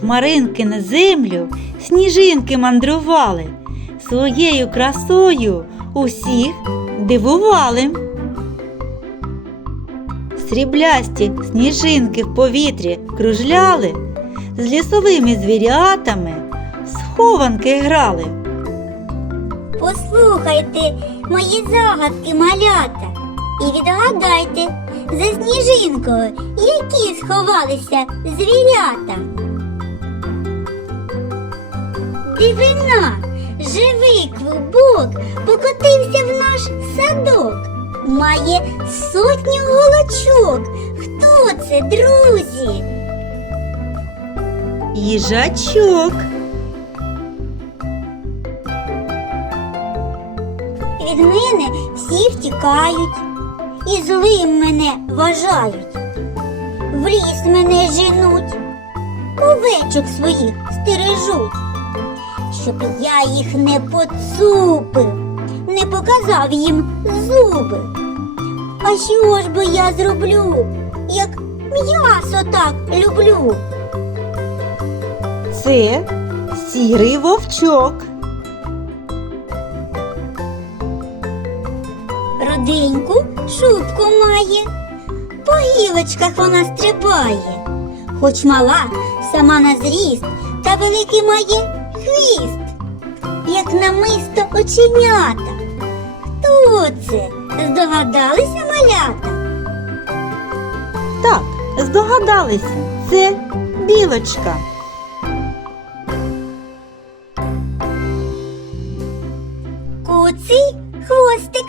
хмаринки на землю, сніжинки мандрували, своєю красою усіх дивували. Сріблясті сніжинки в повітрі кружляли, з лісовими звірятами схованки грали. Послухайте мої загадки, малята, і відгадайте за сніжинкою, які сховалися звірята. Дивина, живий клубок покотився в наш садок. Має сотню голочок. Хто це, друзі? Їжачок, Від мене всі втікають і злим мене вважають. В ліс мене женуть, овечок своїх стережуть, щоб я їх не поцупив, не показав їм зуби. А що ж би я зроблю, як м'ясо так люблю? це сірий вовчок. Роденьку шубку має, по гілочках вона стрибає, хоч мала, сама на зріст, та великий має хвіст, як намисто оченята. Хто це? Здогадалися малята? Так, здогадалися, це білочка. Куций хвостик,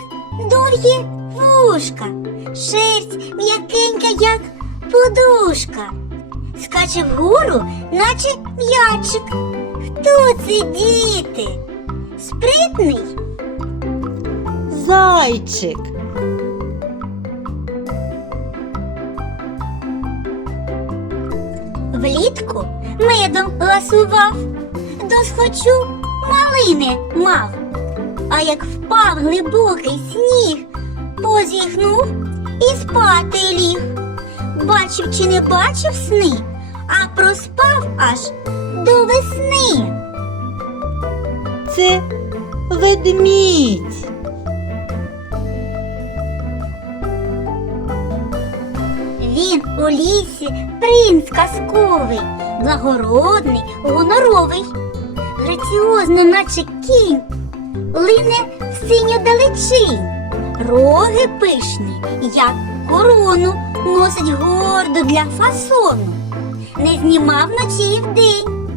довгі вушка, шерсть м'якенька, як подушка. Скаче вгору, наче м'ячик. Хто це діти? Спритний? Зайчик. Влітку медом ласував, досхочу малини мав. А як впав глибокий сніг, позіхнув і спати ліг. Бачив чи не бачив сни, а проспав аж до весни. Це ведмідь. Він у лісі принц казковий, благородний, гоноровий, граціозно, наче кінь, лине в синю далечінь, роги пишні, як корону, носить гордо для фасону, не знімав ночі і вдень.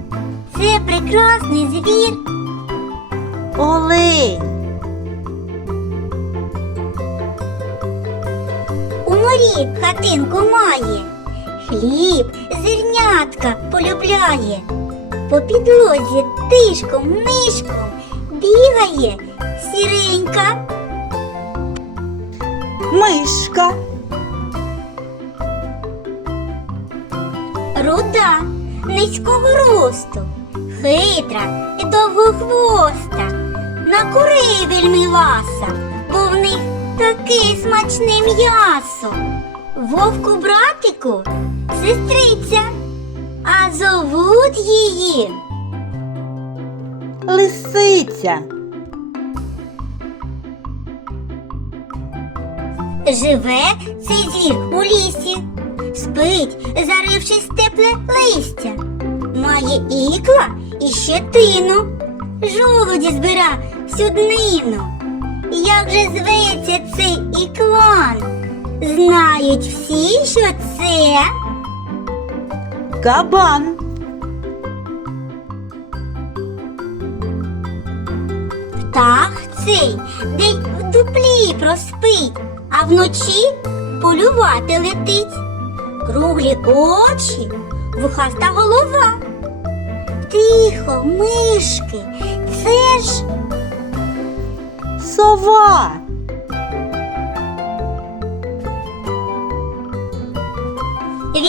Це прекрасний звір, Олень. у морі хатинку має, хліб, зернятка полюбляє, по підлозі тишком, нишком бігає сіренька, Мишка. Руда, низького росту, хитра і довгохвоста, на курей вельми ласа, бо в них таке смачне м'ясо. Вовку братику, сестриця, а зовуть її. Лисиця. Живе цей звір у лісі, спить, зарившись в тепле листя, має ікла і щетину, жолуді збира всю днину. Як же зветься цей іклан? Знають всі, що це Кабан. птах цей день в дуплі проспить, а вночі полювати летить. Круглі очі, вухаста голова. Тихо, мишки, це ж Сова.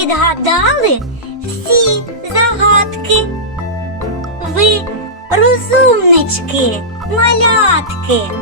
відгадали всі загадки. Ви розумнички, малятки.